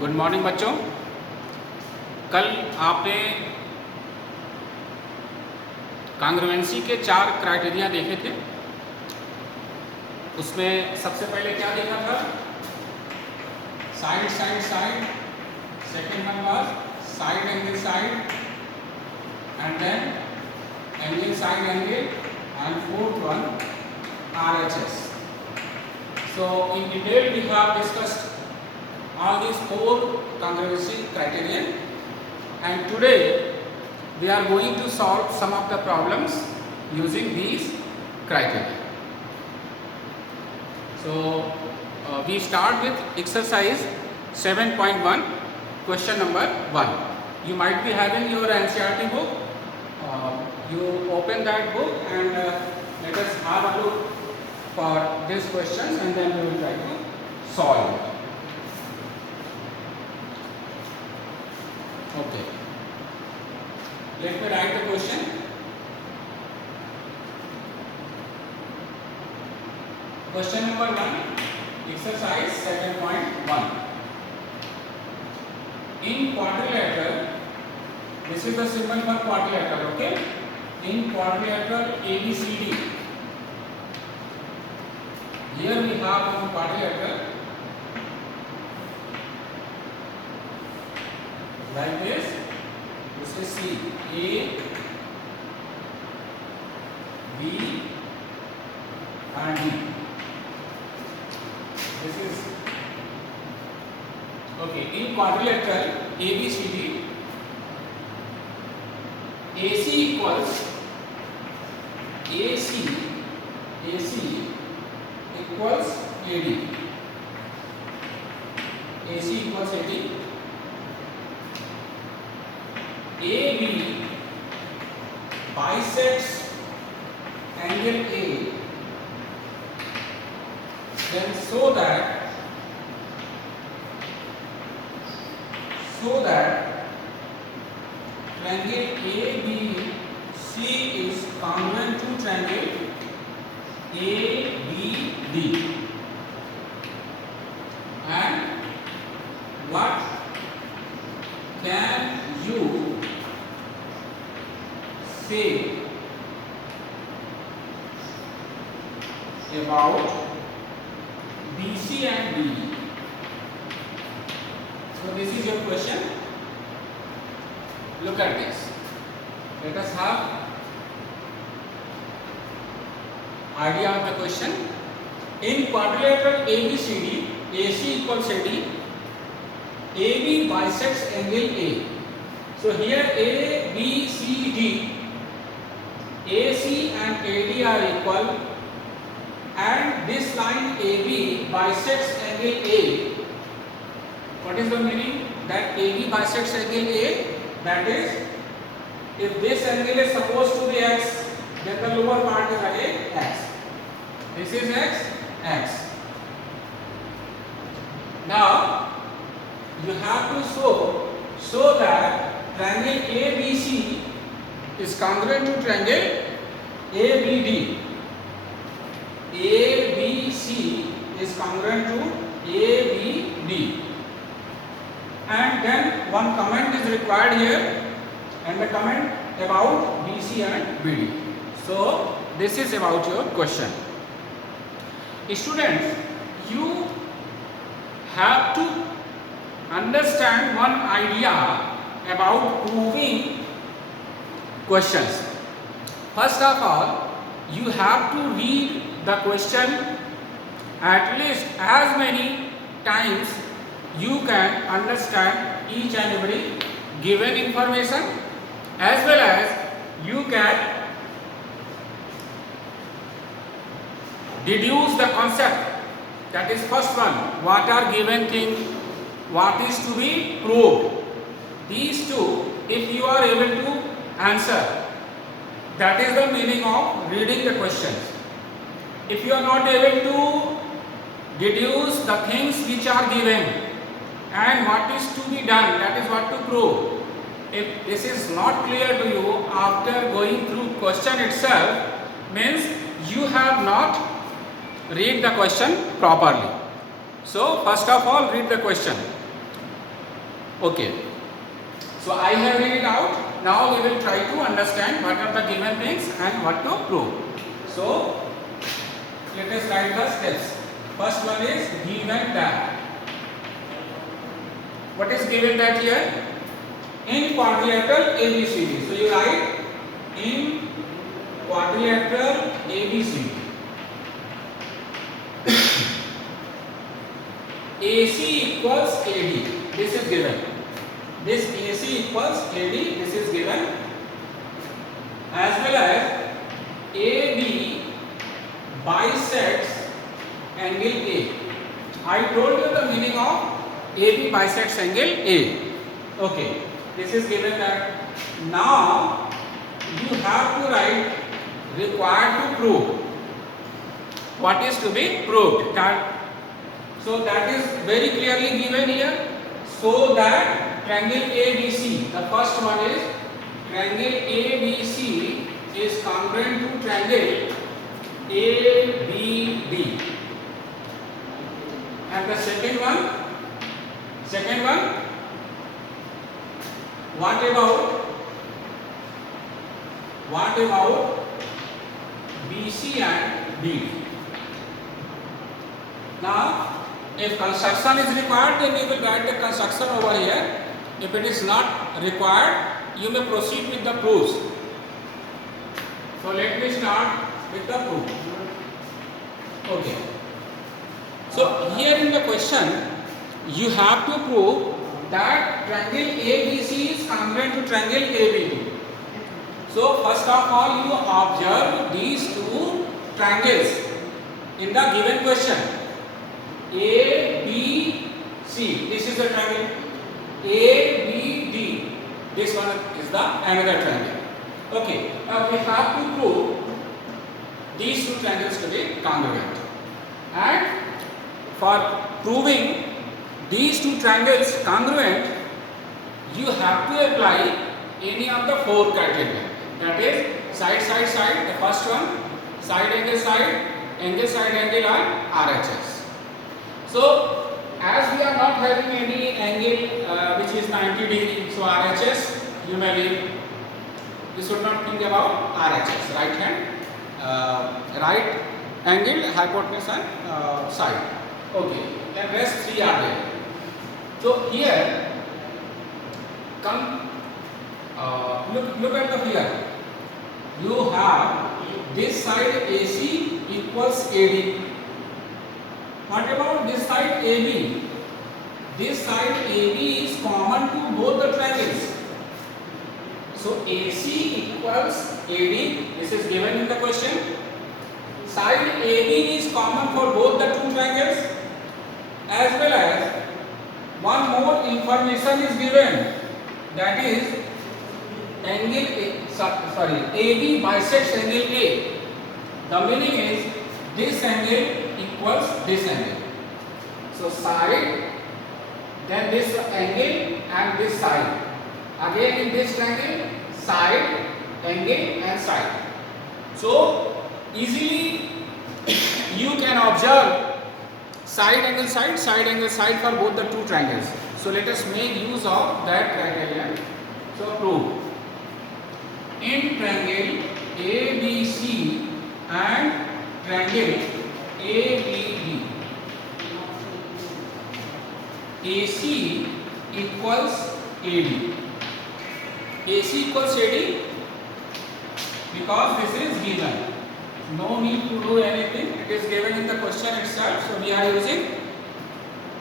Good morning बच्चों। कल आपने कांग्रुएंसी के 4 क्राइटेरिया देखे थे। उसमें सबसे पहले क्या देखा था? Side side side, second one was side angle side, and then angle side angle, and fourth one RHS. So in detail we have discussed all these 4 congruency criteria, and today we are going to solve some of the problems using these criteria. So we start with exercise 7.1, question number 1. You might be having your NCERT book. You open that book and let us have a look for these questions, and then we will try to solve it. Okay, let me write the question. Question number 1, exercise 7.1. In quadrilateral, this is the symbol for quadrilateral. Okay, in quadrilateral ABCD, here we have one quadrilateral like this. This is C, A, B and D. This is okay. In quadrilateral ABCD, AC equals AC equals AD. AC equals AD. AB bisects angle A, then so that triangle ABC is congruent to triangle ABD. And what can you say about BC and BD? So this is your question. Look at this. Let us have idea of the question. In quadrilateral ABCD, AC equals AD, AB bisects angle A. So here A, B, C, D, AC and AD are equal, and this line AB bisects angle A. What is the meaning? That AB bisects angle A, that is, if this angle is supposed to be X, then the lower part is again X. This is X. Now you have to show that triangle ABC is congruent to triangle ABD. ABC is congruent to ABD. And then one comment is required here, and the comment about BC and BD. So this is about your question. Students, you have to understand one idea about proving questions. First of all, you have to read the question at least as many times you can understand each and every given information, as well as you can deduce the concept. That is first one. What are given things? What is to be proved? These two, if you are able to answer, that is the meaning of reading the questions. If you are not able to deduce the things which are given and what is to be done, that is what to prove. If this is not clear to you after going through question itself, means you have not read the question properly. So first of all, read the question. Okay. So I have read it out. Now we will try to understand what are the given things and what to prove. So let us write the steps. First one is given that. What is given that here? In quadrilateral ABCD. So you write in quadrilateral ABCD. AC equals AD. This is given. This AC equals AD. This is given. As well as AB bisects angle A. I told you the meaning of AB bisects angle A. Okay. This is given that. Now you have to write required to prove. What is to be proved? So that is very clearly given here. So that triangle ABC, the first one is triangle ABC is congruent to triangle ABD. And the second one, what about BC and BD? Now, if construction is required, then you will write the construction over here. If it is not required, you may proceed with the proofs. So let me start with the proof. Okay. So here in the question, you have to prove that triangle ABC is congruent to triangle ABD. So first of all, you observe these two triangles in the given question. ABC, this is the triangle. ABD, this one is the another triangle. Okay, now we have to prove these two triangles to be congruent. And for proving these two triangles congruent, you have to apply any of the four criteria. That is side, the first one, side, angle, and RHS. So as we are not having any angle which is 90 degree, so RHS you may leave. You should not think about RHS, right angle, hypotenuse and side. Okay, then rest three are there. So here, come look at the figure. You have this side AC equals AD. What about this side AB? This side AB is common to both the triangles. So AC equals AD. This is given in the question. Side AB is common for both the two triangles. As well as one more information is given. That is AB bisects angle A. The meaning is this angle equals this angle. So side, then this angle and this side. Again in this triangle, side, angle and side. So easily you can observe side, angle, side for both the two triangles. So let us make use of that criterion. So prove. In triangle ABC and triangle ABD, AC equals AD. AC equals AD because this is given. No need to do anything. It is given in the question itself. So we are using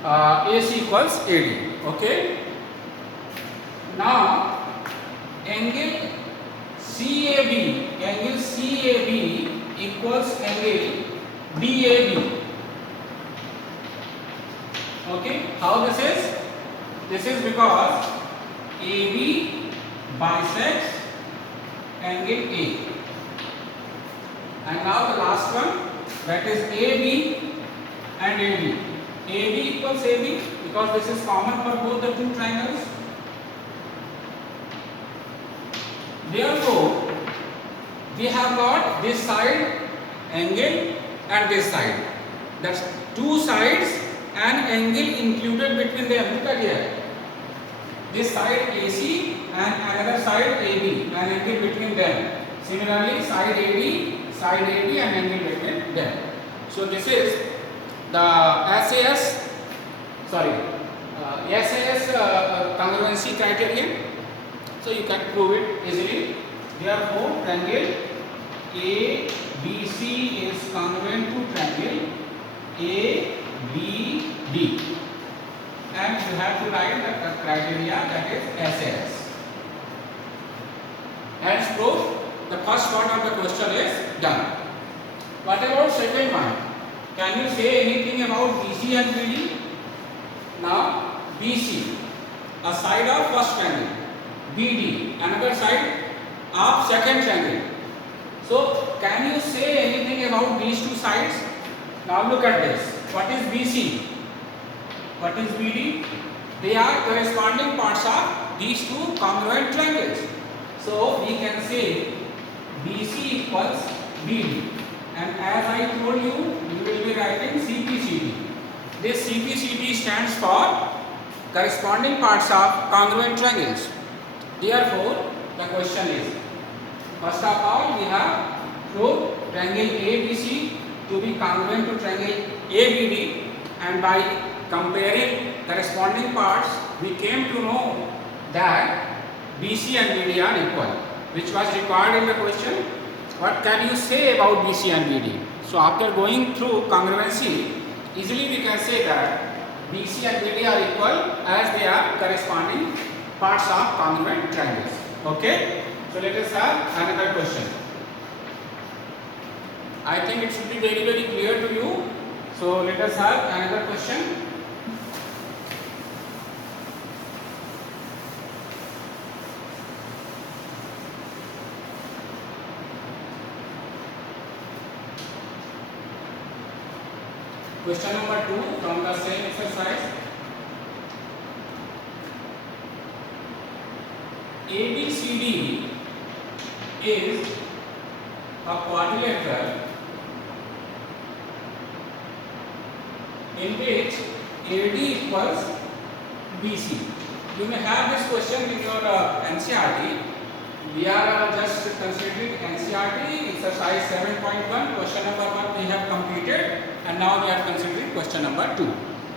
AC equals AD. Okay. Now angle CAB equals angle DAB. Okay, how this is? This is because AB bisects angle A. And now the last one, that is AB and AD. AB equals AB because this is common for both the two triangles. Therefore, we have got this side angle and this side. That's two sides and angle included between them. Look at here. this side AC and another side AB, an angle between them. Similarly, side AB and angle between them. So this is the SAS congruency criterion. So you can prove it easily. Therefore, triangle ABC is congruent to triangle ABD, and you have to write the criteria, that is SAS. Hence proof, the first part of the question is done. What about second one? Can you say anything about BC and BD? Now BC, a side of first triangle, BD, another side of second triangle. So can you say anything about these two sides? Now look at this. What is BC? What is BD? They are corresponding parts of these two congruent triangles. So we can say BC equals BD. And as I told you, you will be writing CPCD. This CPCD stands for corresponding parts of congruent triangles. Therefore, the question is, first of all, we have proved triangle ABC to be congruent to triangle ABD, and by comparing corresponding parts, we came to know that BC and BD are equal, which was required in the question. What can you say about BC and BD? So after going through congruency, easily we can say that BC and BD are equal as they are corresponding parts of congruent triangles. Okay? So let us have another question. I think it should be very, very clear to you. So let us have another question. Question number 2 from the same exercise. ABCD is a quadrilateral in which AD equals BC. You may have this question in your NCERT. We are just considering NCERT exercise 7.1, question number 1 we have completed, and now we are considering question number 2.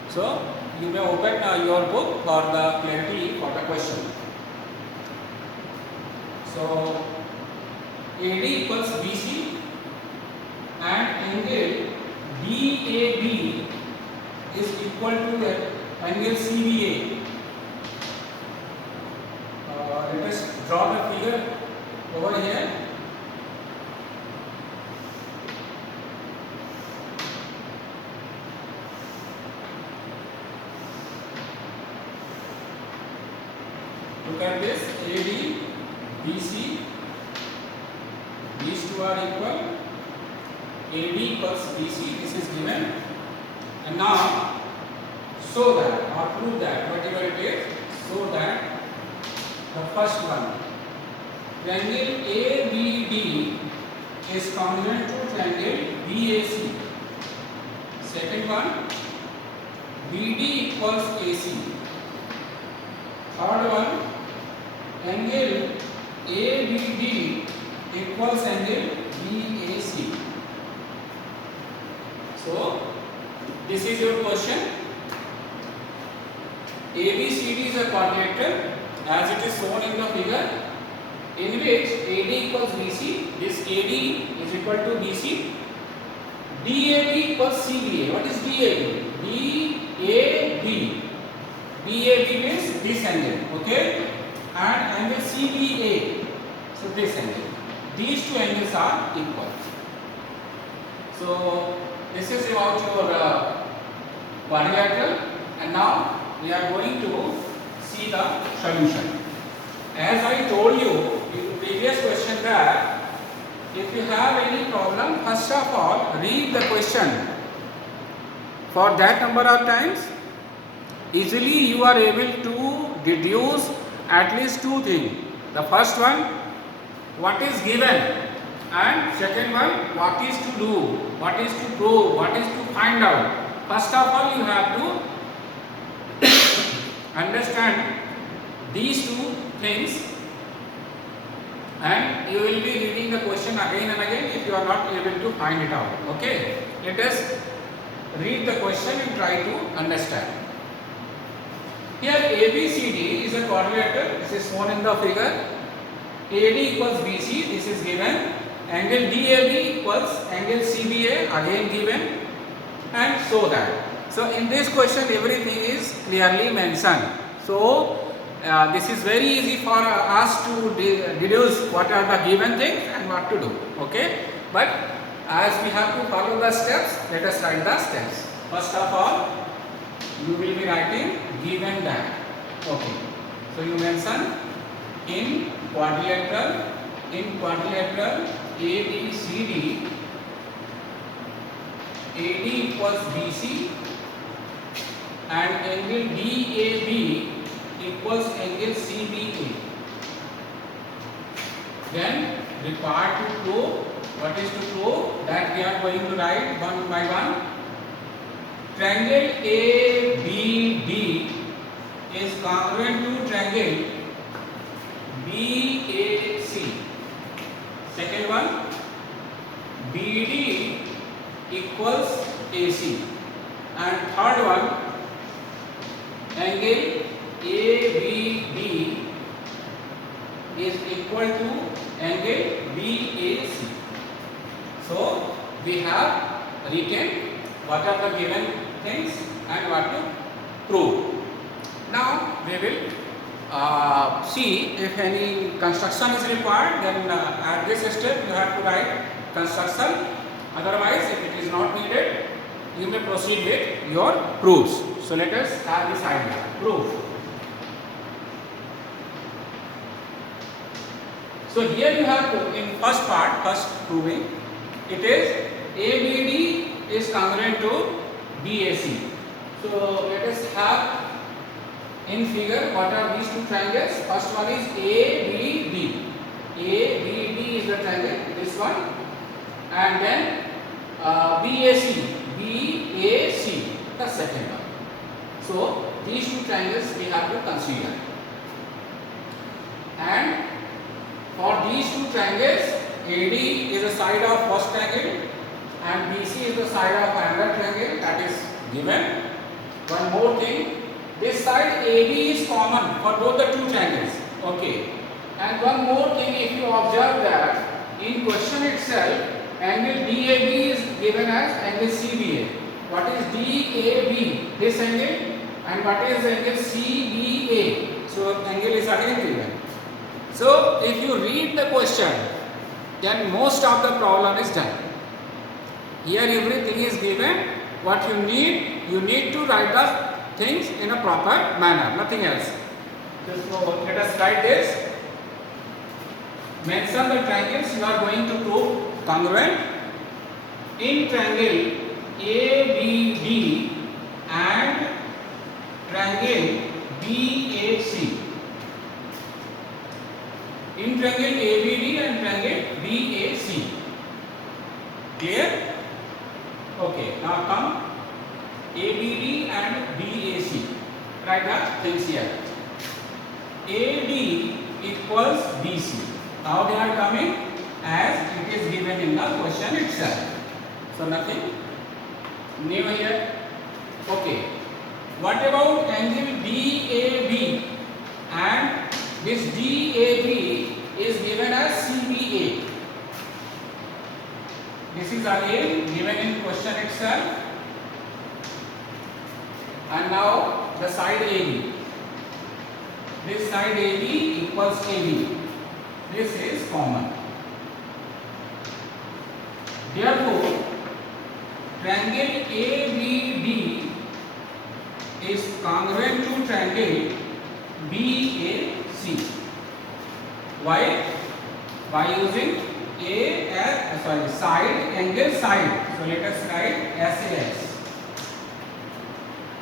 So you may open your book for the clarity for the question. So AD equals BC and angle DAB is equal to the angle CBA. Let us draw the figure over here. Look at this, AD, BC, these two are equal. AD equals BC, this is given. And now, so that or prove that, whatever it is, so that the first one, triangle ABD is congruent to triangle BAC. Second one, BD equals AC. Third one, angle ABD equals angle BAC. So, this is your question. ABCD is a quadrilateral as it is shown in the figure, in which AD equals BC, this AD is equal to BC, DAB equals CBA. What is DAB? DAB. DAB means this angle, okay? And angle CBA, so this angle. These two angles are equal. So this is about your quadrilateral, and now we are going to see the solution. As I told you in the previous question that if you have any problem, first of all read the question for that number of times. Easily you are able to deduce at least two things. The first one, what is given, and second one, what is to do, what is to prove, what is to find out. First of all, you have to understand these two things, and you will be reading the question again and again if you are not able to find it out. Okay, let us read the question and try to understand. Here ABCD is a quadrilateral. This is shown in the figure. AD equals BC. This is given. Angle DAB equals angle CBA, again given, and so that. So in this question everything is clearly mentioned. So this is very easy for us to deduce what are the given things and what to do. Okay, but as we have to follow the steps, let us write the steps. First of all, you will be writing given that. Okay, so you mention in quadrilateral ABCD, AD equals BC and angle DAB equals angle CBA. Then required to prove. What is to prove? That we are going to write one by one. Triangle ABD is congruent to triangle BAC. Second one, BD equals AC. And third one, angle ABD is equal to angle BAC. So we have written what are the given things and what to prove. Now we will see if any construction is required. Then at this step you have to write construction. Otherwise, if it is not needed, you may proceed with your proofs. So let us have this idea. Proof. So here you have to, in first part, first proving, it is ABD is congruent to BAC. So let us have in figure what are these two triangles. First one is ABD. ABD is the triangle, this one, and then BAC, the second one. So these two triangles we have to consider. And for these two triangles, AD is the side of first triangle and BC is the side of another triangle, that is given. One more thing, this side AB is common for both the two triangles. Okay. And one more thing, if you observe that in question itself, angle DAB is given as angle CBA. What is DAB? This angle. And what is angle CBA? So angle is again given. So if you read the question, then most of the problem is done. Here everything is given. What you need to write the things in a proper manner, nothing else. So let us write this. Mention the triangles you are going to prove congruent. In triangle ABD and triangle BAC. In triangle ABD and triangle BAC. Clear? Okay, now come ABD and BAC. Write the things here. AD equals BC. Now they are coming as it is given in the question itself. So nothing new here. Okay. What about angle DAB? And this DAB is given as CBA. This is again given in question itself. And now the side AB. This side AB equals AB. This is common. Therefore, triangle ABD is congruent to triangle BAC. Why? By using side, angle side. So let us write SAS.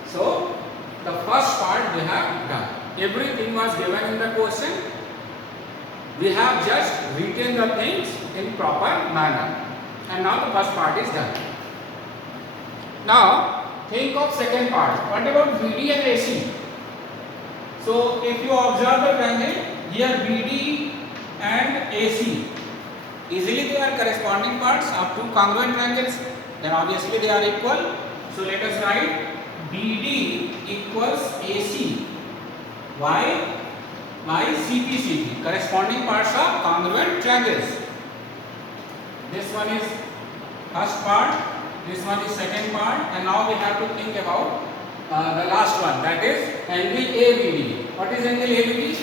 So the first part we have done. Everything was given in the question. We have just written the things in proper manner. And now the first part is done. Now think of second part. What about VD and AC? So if you observe the triangle here, BD and AC, easily they are corresponding parts of two congruent triangles, then obviously they are equal. So let us write BD equals AC. Why? By CPCD, corresponding parts of congruent triangles. This one is first part, this one is second part, and now we have to think about the last one, that is angle ABD. What is angle ABD?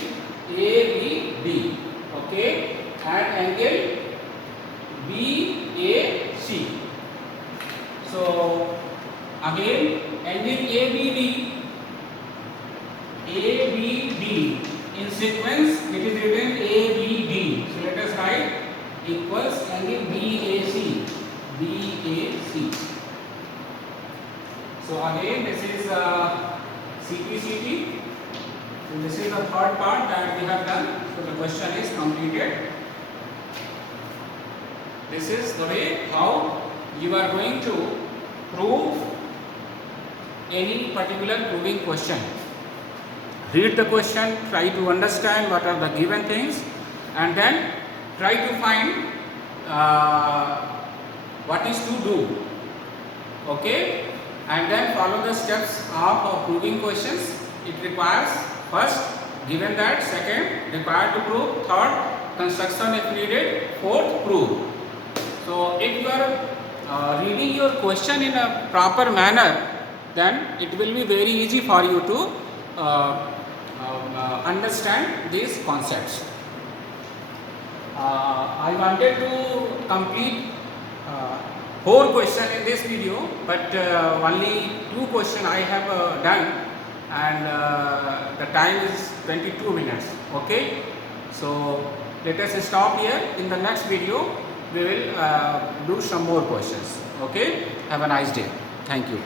ABD. Okay, and angle BAC. So again, angle ABD in sequence it is written ABD. So let us write equals angle BAC. So again this is CPCT. So this is the third part that we have done. So the question is completed. This is the way how you are going to prove any particular proving question. Read the question, try to understand what are the given things, and then try to find what is to do. Okay, and then follow the steps of proving questions. It requires first given that, second required to prove, third construction if needed, fourth prove. So if you are reading your question in a proper manner, then it will be very easy for you to understand these concepts. I wanted to complete 4 questions in this video, but only 2 questions I have done, and the time is 22 minutes. Okay, so let us stop here. In the next video we will do some more questions. Okay, have a nice day. Thank you.